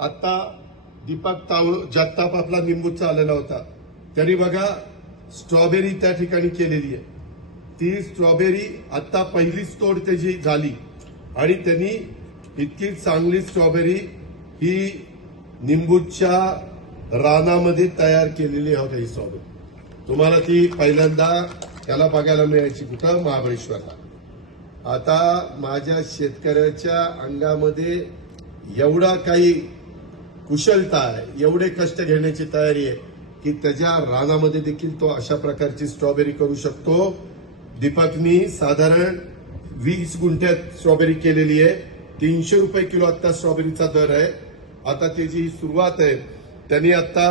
आता दीपक तावळ जगताप आपला निंबूचा आलेला होता. त्यांनी बघा स्ट्रॉबेरी त्या ठिकाणी केलेली आहे. ती स्ट्रॉबेरी आता पहिलीच तोड त्याची झाली. आणि त्यांनी इतकी चांगली स्ट्रॉबेरी ही निंबूच्या रानामध्ये तयार केलेली होती ही स्ट्रॉबेरी. तुम्हाला ती पहिल्यांदा त्याला बघायला मिळायची कुठं? महाबळेश्वरला. आता माझ्या शेतकऱ्याच्या अंगामध्ये एवढा काही कुशलता आहे. एवढे कष्ट घेण्याची तयारी आहे की त्याच्या रानामध्ये देखील तो अशा प्रकारची स्ट्रॉबेरी करू शकतो. दीपकनी साधारण वीस गुंठ्यात स्ट्रॉबेरी केलेली आहे. तीनशे रुपये किलो आता स्ट्रॉबेरीचा दर आहे. आता त्याची सुरुवात आहे त्यांनी आता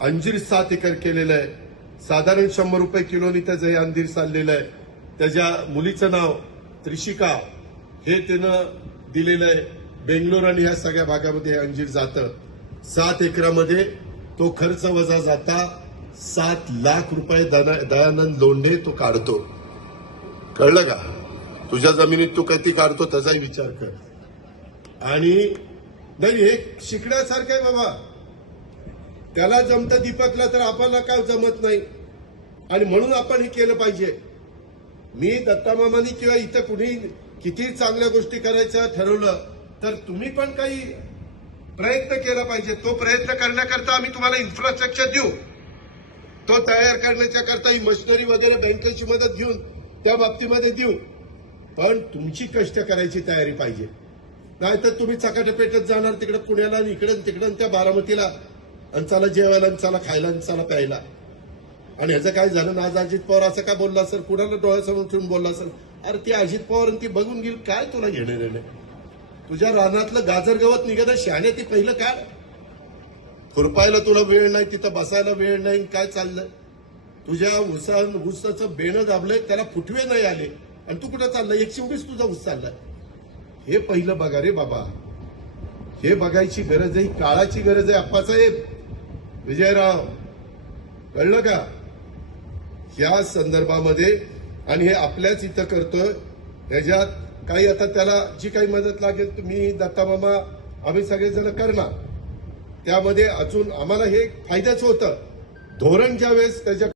अंजीर सात एकर केलेलं आहे. साधारण शंभर रुपये किलोनी त्याचं हे अंजीर चाललेलं आहे. त्याच्या मुलीचं नाव त्रिशिका हे त्यानं दिलेलं आहे. बेंगलोर आणि ह्या सगळ्या भागामध्ये हे अंजीर जातं. सात एकरामध्ये तो खर्च वजा जाता सात लाख रुपये दना- दयानंद लोंढे तो काढतो. कळलं का? तुझ्या जमिनीत तू किती काढतो त्याचाही विचार कर. आणि नाही हे शिकण्यासारखं आहे बाबा. त्याला जमतं दीपकला तर आपल्याला काय जमत नाही. आणि म्हणून आपण हे केलं पाहिजे. मी दत्तामामानी किंवा इथं कुणी किती चांगल्या गोष्टी करायच्या ठरवलं तर तुम्ही पण काही प्रयत्न केला पाहिजे. तो प्रयत्न करण्याकरता आम्ही तुम्हाला इन्फ्रास्ट्रक्चर देऊ. तो तयार करण्याच्या करता ही मशिनरी वगैरे बँकेची मदत घेऊन त्या बाबतीमध्ये देऊ. पण तुमची कष्ट करायची तयारी पाहिजे. नाहीतर तुम्ही चकाटपेटत जाणार तिकडे पुण्याला आणि इकडे तिकडे त्या बारामतीला. आणि चला जेवायला आणि चला खायला आणि चला प्यायला. आणि ह्याचं काय झालं? ना आज अजित पवार असं काय बोलला असेल कुणाला डोळ्यासमोर ठेवून बोलला असेल अरे ती अजित पवार आणि ती बघून गेली काय तुला घेणं देणं तुझ्या रानातलं गाजर गवत निघत शहाणे ती पहिलं काय खुरपायला तुला वेळ नाही तिथं बसायला वेळ नाही काय चाललं? तुझ्या उसा उसाचं बेणं दाबलंय त्याला फुटवे नाही आले. आणि तू कुठं चाललाय एकशे उभीच तुझा ऊस चाललाय हे पहिलं बघा रे बाबा. हे बघायची गरज आहे काळाची गरज आहे अप्पासाहेब विजयराव कळलं का? या संदर्भामध्ये आणि हे आपल्याच इथं करतोय ह्याच्यात काही आता त्याला जी काही मदत लागेल तुम्ही दत्तामामा आम्ही सगळेजण करणार. त्यामध्ये अजून आम्हाला हे फायद्याचं होतं. धोरण ज्यावेळेस त्याच्या